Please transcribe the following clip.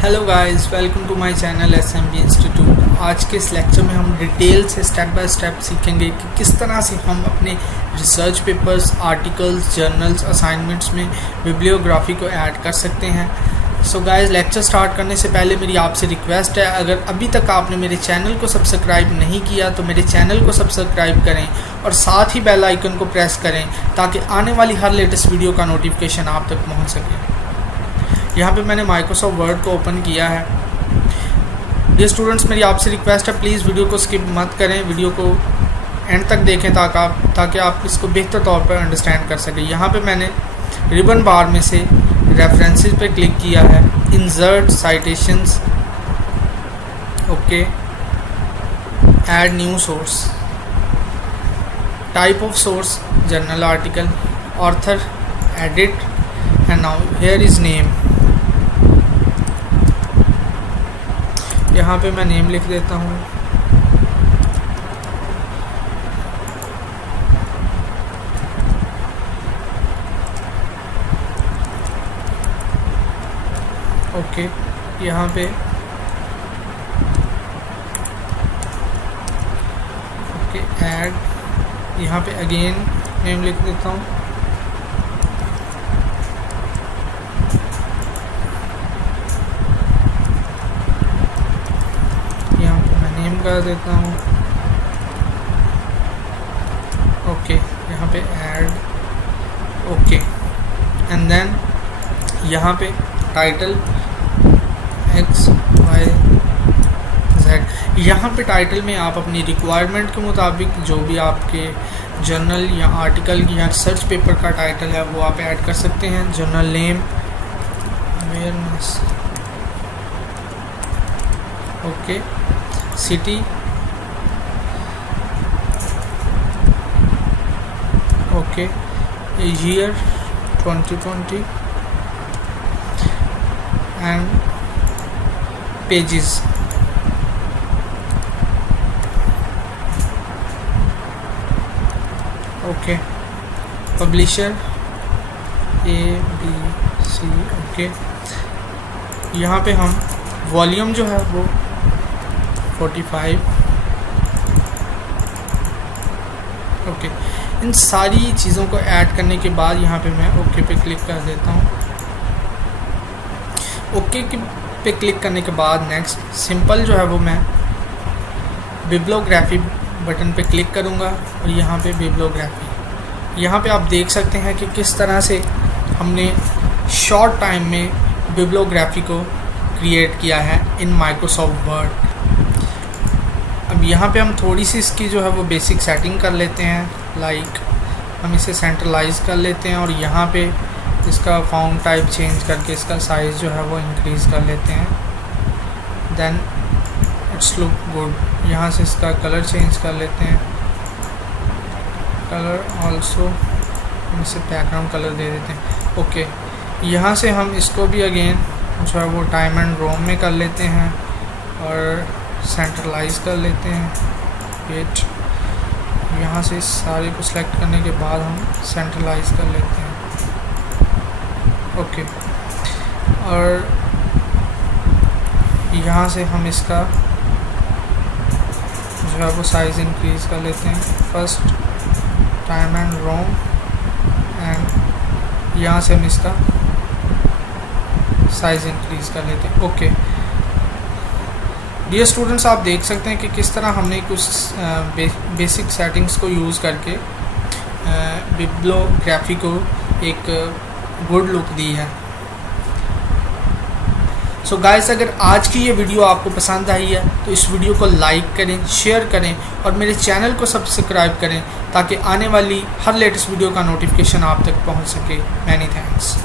Hello guys, welcome to my channel SMB institute. आज के इस लेक्चर में हम डिटेल से स्टेप बाय स्टेप सीखेंगे कि किस तरह से हम अपने research papers, articles, journals, assignments में बिब्लियोग्राफी को ऐड कर सकते हैं। सो गाइस, लेक्चर स्टार्ट करने से पहले मेरी आपसे रिक्वेस्ट है, अगर अभी तक आपने मेरे चैनल को सब्सक्राइब नहीं किया तो मेरे चैनल को सब्सक्राइब करें और साथ ही बेल आइकन को प्रेस करें ताकि आने वाली हर लेटेस्ट वीडियो का नोटिफिकेशन आप तक पहुँच सके। यहाँ पे मैंने माइक्रोसॉफ्ट वर्ड को ओपन किया है। डियर स्टूडेंट्स, मेरी आपसे रिक्वेस्ट है, प्लीज़ वीडियो को स्किप मत करें, वीडियो को एंड तक देखें ताकि आप इसको बेहतर तौर पर अंडरस्टैंड कर सकें। यहाँ पे मैंने रिबन बार में से रेफरेंसेस पे क्लिक किया है, insert citations, okay, add new source, type of source journal article, author, edit, and now here is name. यहाँ पे मैं नेम लिख देता हूँ, ओके। यहाँ पे ओके, ऐड, यहाँ पे अगेन नेम लिख देता हूँ, कर देता हूँ, ओके। यहाँ पे ऐड, ओके, एंड देन यहाँ पे टाइटल XYZ। यहाँ पे टाइटल में आप अपनी रिक्वायरमेंट के मुताबिक जो भी आपके जर्नल या आर्टिकल या रिसर्च पेपर का टाइटल है वो आप ऐड कर सकते हैं। Journal name, awareness, okay, city, okay, year 2020 and pages, okay, publisher ABC, okay. यहाँ पे हम वॉल्यूम जो है वो 45, ओके। इन सारी चीज़ों को ऐड करने के बाद यहाँ पे मैं ओके पे क्लिक कर देता हूँ। ओके पे क्लिक करने के बाद नेक्स्ट सिंपल जो है वो मैं बिब्लियोग्राफी बटन पे क्लिक करूँगा और यहाँ पे बिब्लियोग्राफी, यहाँ पे आप देख सकते हैं कि किस तरह से हमने शॉर्ट टाइम में बिब्लियोग्राफी को क्रिएट किया है इन माइक्रोसॉफ्ट वर्ड। अब यहाँ पे हम थोड़ी सी इसकी जो है वो बेसिक सेटिंग कर लेते हैं, लाइक हम इसे सेंट्रलाइज कर लेते हैं और यहाँ पे इसका फॉन्ट टाइप चेंज करके इसका साइज़ जो है वो इंक्रीज़ कर लेते हैं। Then it's look good. यहाँ से इसका कलर चेंज कर लेते हैं, कलर ऑल्सो, हम इसे बैकग्राउंड कलर दे देते हैं, ओके। यहाँ से हम इसको भी अगेन जो है वो टाइम एंड रोम में कर लेते हैं और सेंट्रलाइज कर लेते हैं। वेट, यहाँ से इस सारे को सिलेक्ट करने के बाद हम सेंट्रलाइज कर लेते हैं, ओके। और यहाँ से हम इसका जो है वो साइज़ इंक्रीज़ कर लेते हैं, first time and roam, and यहाँ से हम इसका साइज़ इंक्रीज़ कर लेते हैं, ओके। डियर स्टूडेंट्स, आप देख सकते हैं कि किस तरह हमने कुछ बेसिक सेटिंग्स को यूज़ करके बिब्लियोग्राफी को एक गुड लुक दी है। सो गाइस, अगर आज की ये वीडियो आपको पसंद आई है तो इस वीडियो को लाइक करें, शेयर करें और मेरे चैनल को सब्सक्राइब करें ताकि आने वाली हर लेटेस्ट वीडियो का नोटिफिकेशन आप तक पहुंच सके। Many thanks.